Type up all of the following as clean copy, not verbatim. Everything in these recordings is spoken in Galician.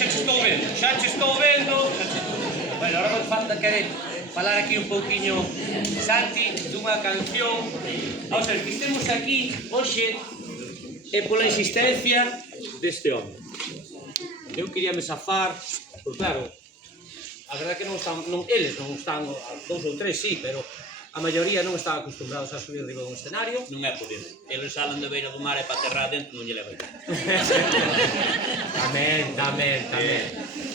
xa te estou vendo, xa te estou vendo. Bueno, agora me falta querer falar aquí un pouquiño, Santi, dunha canción. Vamos a ver, que estemos aquí hoxe é pola existencia deste home. Eu quería me safar, porque claro, a verdade que non están, eles non están, dous ou tres sí, pero a maioría non están acostumbrados a subir riba dun escenario. Non é por iso. Eles salen de beira do mar e para aterrar dentro non lle leva. Tamén.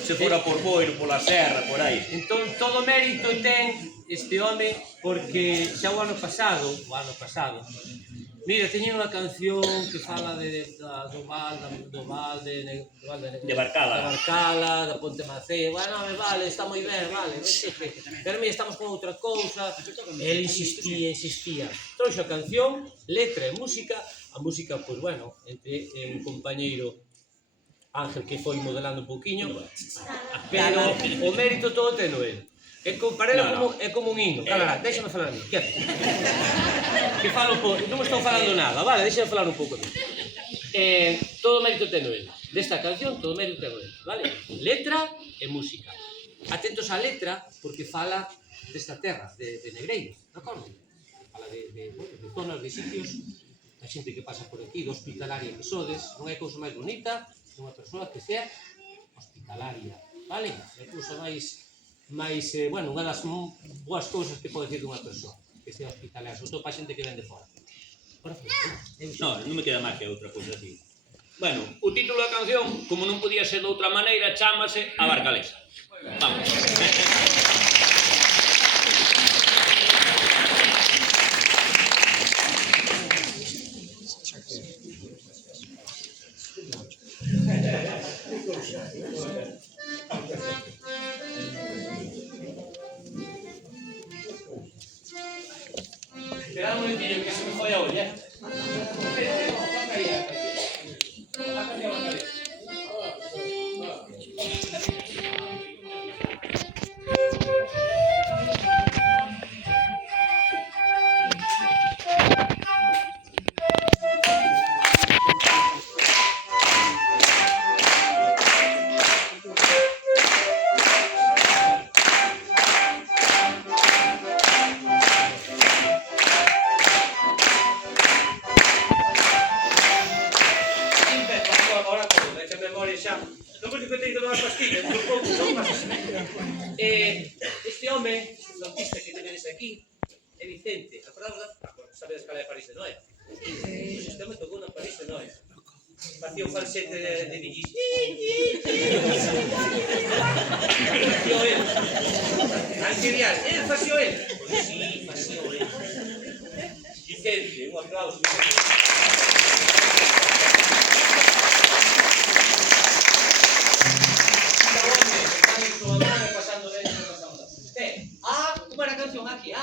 Se fora por Boiro, pola serra, por aí. Entón, todo mérito ten este home, porque xa o ano pasado, mira, teñen unha canción que fala do val De Barcala, da Ponte Macea. Bueno, vale, está moi ben, vale, pero mira, estamos con outra cousa. El insistía. Trouxe a canción, letra e música. A música, pois bueno, entre un compañeiro Ángel que foi modelando un pouquiño, pero o mérito todo teno el. É como un himno. Cámara, déxame falar a mí, quieto. Que falo por... Non estou falando nada, vale, déxame falar un pouco. Todo o mérito teno el. Desta canción, todo o mérito teno el, vale? Letra e música. Atentos á letra, porque fala desta terra, de Negreiro, de acordo? Fala de zonas, de sitios, a xente que pasa por aquí, de hospitalaria que sodes, non hai cousa máis bonita unha persoa que sea hospitalaria, vale? É cousa máis, bueno, unha das boas cousas que pode dicir dunha persoa, que sea hospitalaria, sobre todo para xente que ven de fora. Non me queda máis que outra cousa así. Bueno, o título da canción, como non podía ser de outra maneira, chámase A Barcalesa. Vamos. Espera un momentillo que se me foi a olla, Este home, o artista que tenedes aquí, é Vicente. Acordamos? Sabedes cal é París de Noé? Este home tocou na París de Noé. Facía un falsete de Villis. Facía el. Anquirial, facía el. Sí, facía el. Vicente, un aplauso. ¿Cómo era la canción aquí?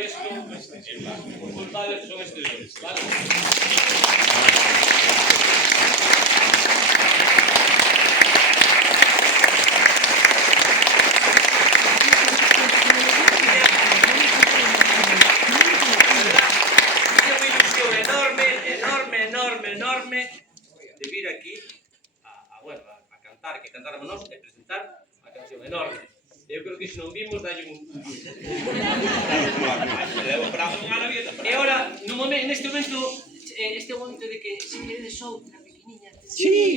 esto, os culpables son estes dos, vale? Enorme de vir aquí a cantar, que cantáramos nós e presentar a canción enorme. Eu creo que se non vimos, dalle un... E agora, neste momento, este momento de que se queredes outra pequeniña... Sí!